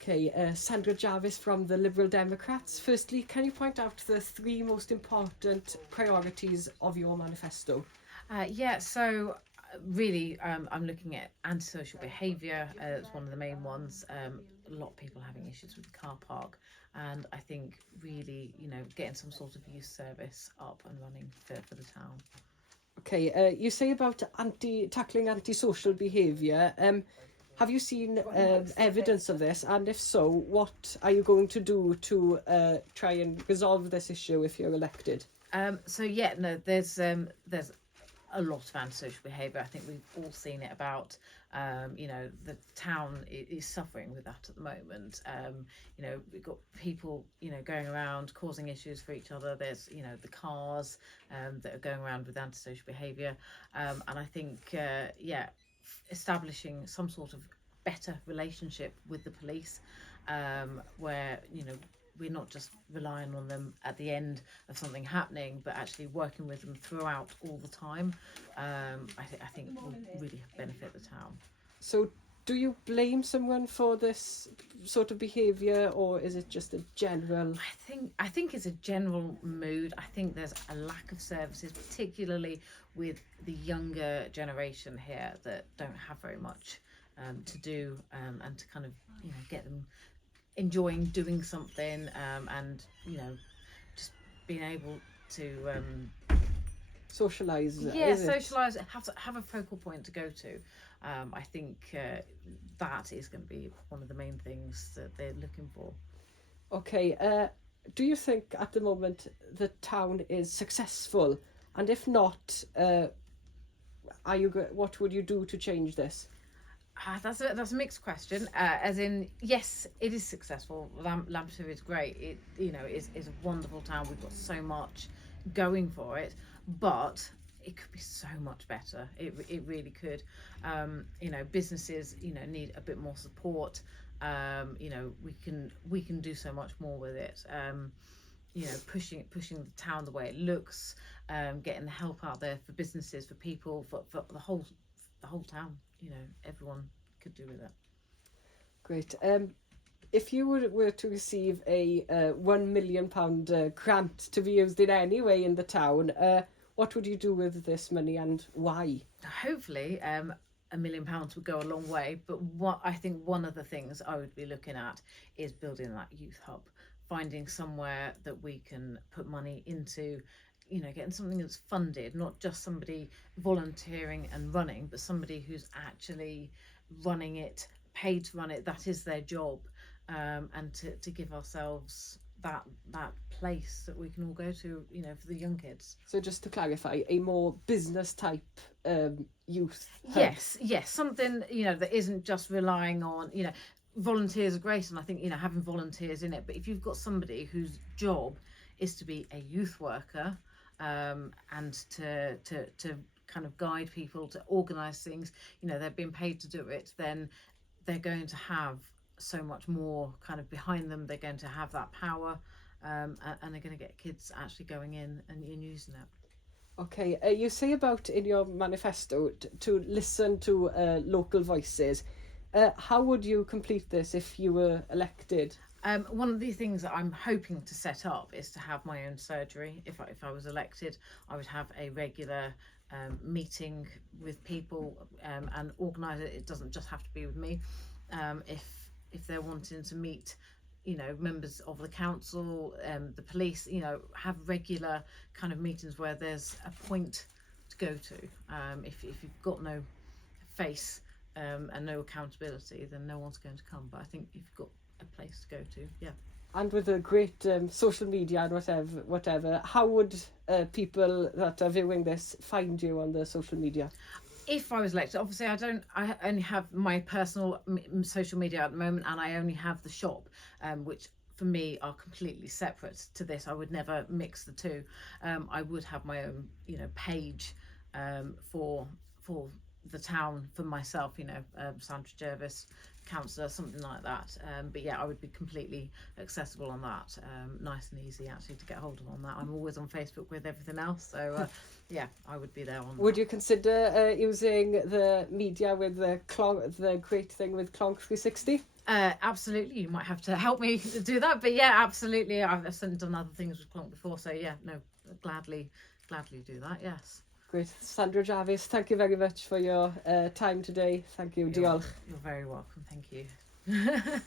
Okay, Sandra Jervis from the Liberal Democrats. Firstly, can you point out the three most important priorities of your manifesto? Really, I'm looking at antisocial behaviour as one of the main ones. A lot of people having issues with the car park, and I think really, getting some sort of youth service up and running for the town. Okay, you say about tackling antisocial behaviour. Have you seen evidence of this? And if so, what are you going to do to try and resolve this issue if you're elected? No, there's a lot of antisocial behaviour. I think we've all seen it about, the town is suffering with that at the moment. We've got people, going around causing issues for each other. There's, the cars that are going around with antisocial behaviour. And I think, establishing some sort of better relationship with the police, where, we're not just relying on them at the end of something happening, but actually working with them throughout all the time. I think will really benefit the town. So, do you blame someone for this sort of behaviour, or is it just a general? I think it's a general mood. I think there's a lack of services, particularly with the younger generation here that don't have very much to do, and to kind of get them enjoying doing something, and just being able to Socialise. socialise, have a focal point to go to. I think that is going to be one of the main things that they're looking for. Okay, do you think at the moment the town is successful? And if not, what would you do to change this? That's a mixed question. As in, yes, it is successful. Lampeter is great. It is a wonderful town. We've got so much going for it, but it could be so much better. It really could. Businesses need a bit more support. We can do so much more with it. Pushing the town the way it looks, getting the help out there for businesses, for people, for the whole town. Everyone could do with it. Great. If you were to receive a £1 million grant to be used in any way in the town, what would you do with this money and why? Hopefully, £1 million would go a long way. But what I think one of the things I would be looking at is building that youth hub, finding somewhere that we can put money into. Getting something that's funded, not just somebody volunteering and running, but somebody who's actually running it, paid to run it. That is their job, and to give ourselves that place that we can all go to, for the young kids. So just to clarify, a more business type youth hub. Yes, something that isn't just relying on volunteers are great, and I think having volunteers in it. But if you've got somebody whose job is to be a youth worker, and to kind of guide people, to organise things, they're being paid to do it, then they're going to have so much more kind of behind them. They're going to have that power, and they're going to get kids actually going in and using it. Okay, you say about in your manifesto to listen to local voices. How would you complete this if you were elected? One of the things that I'm hoping to set up is to have my own surgery. If I was elected, I would have a regular meeting with people, and organise it. It doesn't just have to be with me. If they're wanting to meet, members of the council, the police, have regular kind of meetings where there's a point to go to. If you've got no face, and no accountability, then no one's going to come. But I think if you've got a place to go to, yeah. And with the great social media and whatever, how would people that are viewing this find you on the social media? If I was elected, obviously I only have my personal social media at the moment, and I only have the shop, which for me are completely separate to this. I would never mix the two. I would have my own, page, for the town for myself, you know, Sandra, Jervis, councillor, something like that. But yeah, I would be completely accessible on that. Nice and easy actually to get hold of on that. I'm always on Facebook with everything else, so yeah, I would be there on Would that. you consider using the media with the great thing with Clonk 360? Absolutely, you might have to help me do that, but yeah, absolutely. I've done other things with Clonk before, so yeah, no, gladly do that. Yes. Great. Sandra, Jervis, thank you very much for your time today. Thank you. Diolch. You're very welcome. Thank you.